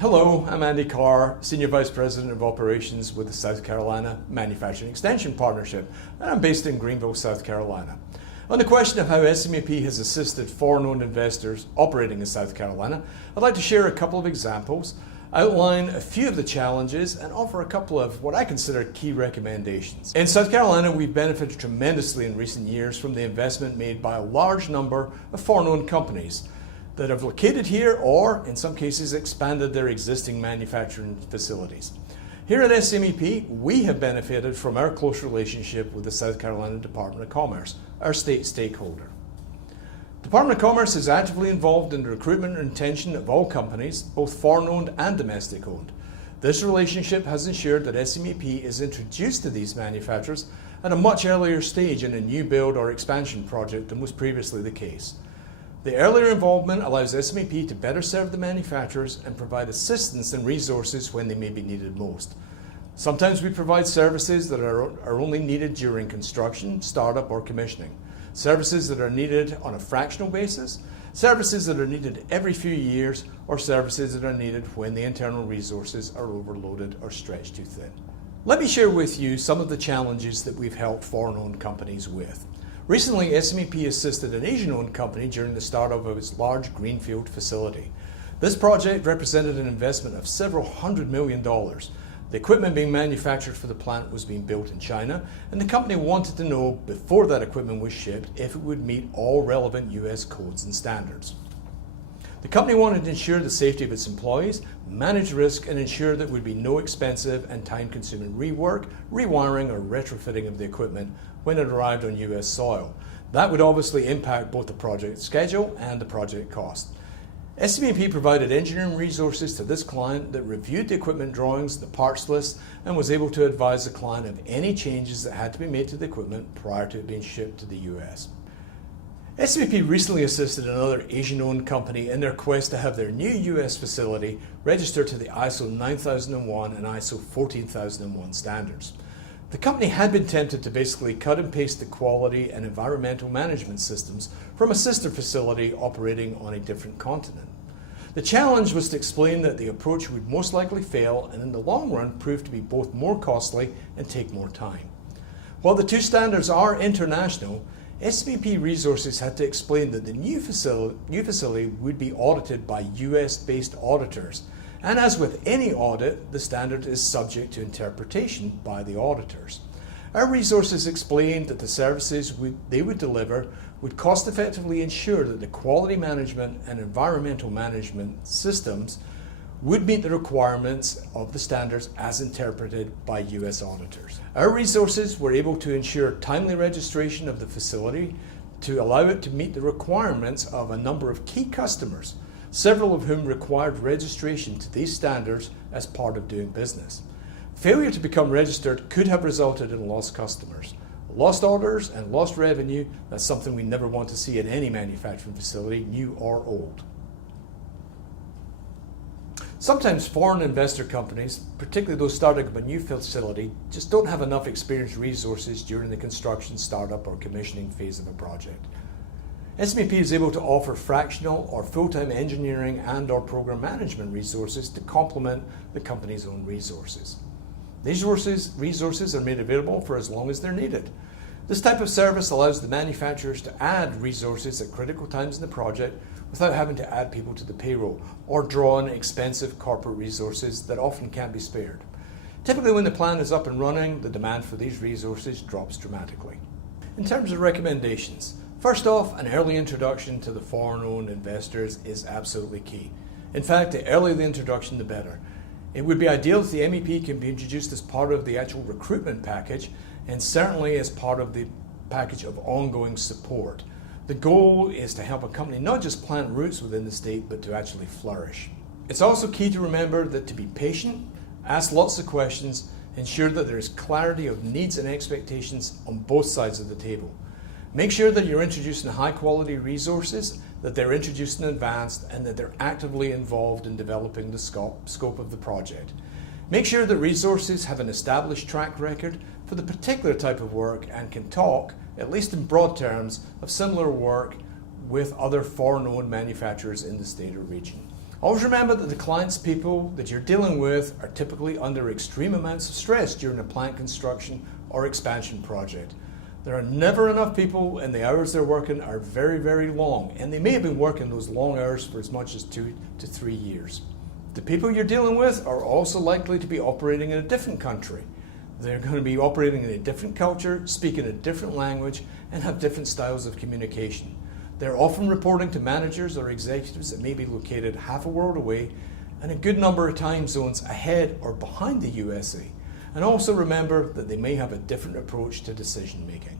Hello, I'm Andy Carr, Senior Vice President of Operations with the South Carolina Manufacturing Extension Partnership, and I'm based in Greenville, South Carolina. On the question of how SMEP has assisted foreign-owned investors operating in South Carolina, I'd like to share a couple of examples, outline a few of the challenges, and offer a couple of what I consider key recommendations. In South Carolina, we've benefited tremendously in recent years from the investment made by a large number of foreign-owned companies that have located here or, in some cases, expanded their existing manufacturing facilities. Here at SMEP, we have benefited from our close relationship with the South Carolina Department of Commerce, our state stakeholder. The Department of Commerce is actively involved in the recruitment and retention of all companies, both foreign-owned and domestic-owned. This relationship has ensured that SMEP is introduced to these manufacturers at a much earlier stage in a new build or expansion project than was previously the case. The earlier involvement allows SMEP to better serve the manufacturers and provide assistance and resources when they may be needed most. Sometimes we provide services that are only needed during construction, startup, or commissioning. Services that are needed on a fractional basis, services that are needed every few years, or services that are needed when the internal resources are overloaded or stretched too thin. Let me share with you some of the challenges that we've helped foreign-owned companies with. Recently, SMEP assisted an Asian-owned company during the startup of its large greenfield facility. This project represented an investment of several $100 million. The equipment being manufactured for the plant was being built in China, and the company wanted to know before that equipment was shipped if it would meet all relevant US codes and standards. The company wanted to ensure the safety of its employees, manage risk, and ensure that there would be no expensive and time-consuming rework, rewiring, or retrofitting of the equipment when it arrived on US soil. That would obviously impact both the project schedule and the project cost. SMEP provided engineering resources to this client that reviewed the equipment drawings, the parts list, and was able to advise the client of any changes that had to be made to the equipment prior to it being shipped to the US. SMEP recently assisted another Asian-owned company in their quest to have their new US facility registered to the ISO 9001 and ISO 14001 standards. The company had been tempted to basically cut and paste the quality and environmental management systems from a sister facility operating on a different continent. The challenge was to explain that the approach would most likely fail and in the long run prove to be both more costly and take more time. While the two standards are international, SMEP resources had to explain that the new facility would be audited by US-based auditors, and as with any audit, the standard is subject to interpretation by the auditors. Our resources explained that the services they would deliver would cost-effectively ensure that the quality management and environmental management systems would meet the requirements of the standards as interpreted by US auditors. Our resources were able to ensure timely registration of the facility to allow it to meet the requirements of a number of key customers, several of whom required registration to these standards as part of doing business. Failure to become registered could have resulted in lost customers. Lost orders and lost revenue, that's something we never want to see at any manufacturing facility, new or old. Sometimes foreign investor companies, particularly those starting up a new facility, just don't have enough experienced resources during the construction, startup, or commissioning phase of a project. SMEP is able to offer fractional or full-time engineering and/or program management resources to complement the company's own resources. These resources are made available for as long as they're needed. This type of service allows the manufacturers to add resources at critical times in the project without having to add people to the payroll or draw on expensive corporate resources that often can't be spared. Typically, when the plant is up and running, the demand for these resources drops dramatically. In terms of recommendations, first off, an early introduction to the foreign-owned investors is absolutely key. In fact, the earlier the introduction, the better. It would be ideal if the MEP can be introduced as part of the actual recruitment package and certainly as part of the package of ongoing support. The goal is to help a company not just plant roots within the state, but to actually flourish. It's also key to remember that to be patient, ask lots of questions, ensure that there is clarity of needs and expectations on both sides of the table. Make sure that you're introducing high quality resources, that they're introduced in advance, and that they're actively involved in developing the scope of the project. Make sure that resources have an established track record for the particular type of work and can talk, at least in broad terms, of similar work with other foreign-owned manufacturers in the state or region. Always remember that the client's people that you're dealing with are typically under extreme amounts of stress during a plant construction or expansion project. There are never enough people, and the hours they're working are very, very long, and they may have been working those long hours for as much as 2 to 3 years. The people you're dealing with are also likely to be operating in a different country. They're going to be operating in a different culture, speaking a different language, and have different styles of communication. They're often reporting to managers or executives that may be located half a world away and a good number of time zones ahead or behind the USA. And also remember that they may have a different approach to decision making.